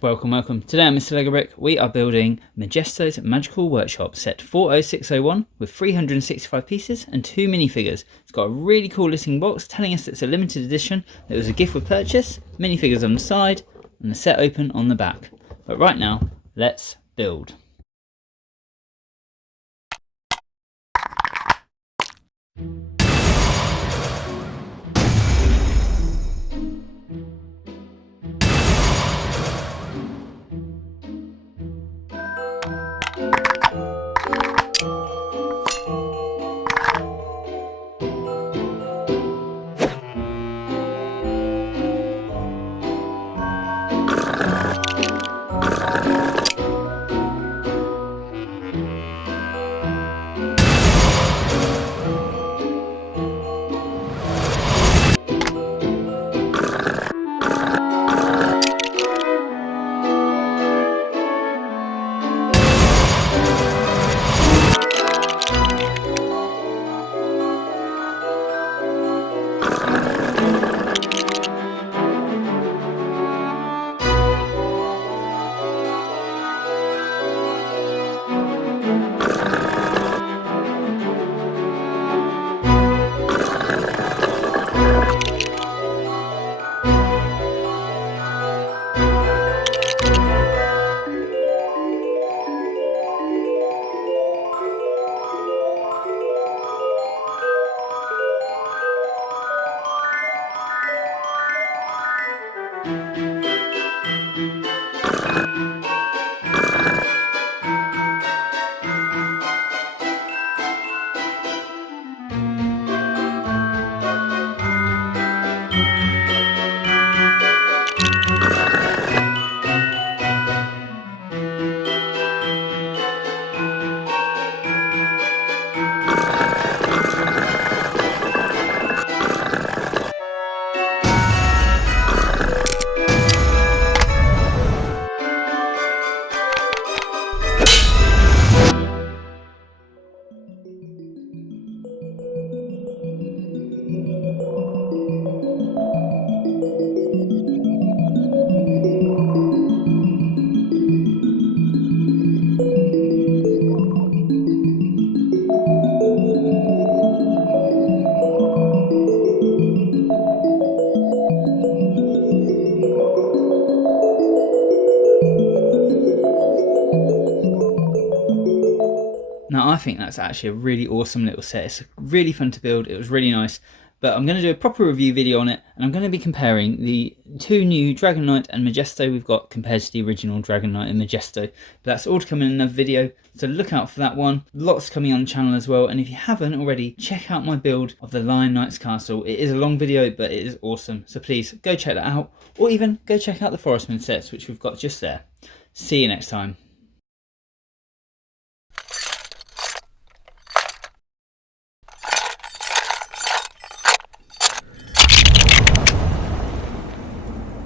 Welcome. Today on Mr. Lego Brick, we are building Majisto's Magical Workshop set 40601 with 365 pieces and 2 minifigures. It's got a really cool looking box telling us it's a limited edition, that it was a gift with purchase, minifigures on the side, and the set open on the back. But right now, let's build. Now I think that's actually a really awesome little set. It's really fun to build, it was really nice, but I'm going to do a proper review video on it, and I'm going to be comparing the two new Dragon Knight and Majisto we've got compared to the original Dragon Knight and Majisto. But that's all to come in another video, so look out for that one. Lots coming on the channel as well, and if you haven't already, check out my build of the Lion Knight's Castle. It is a long video, but it is awesome, so please go check that out, or even go check out the Forestman sets which we've got just there. See you next time.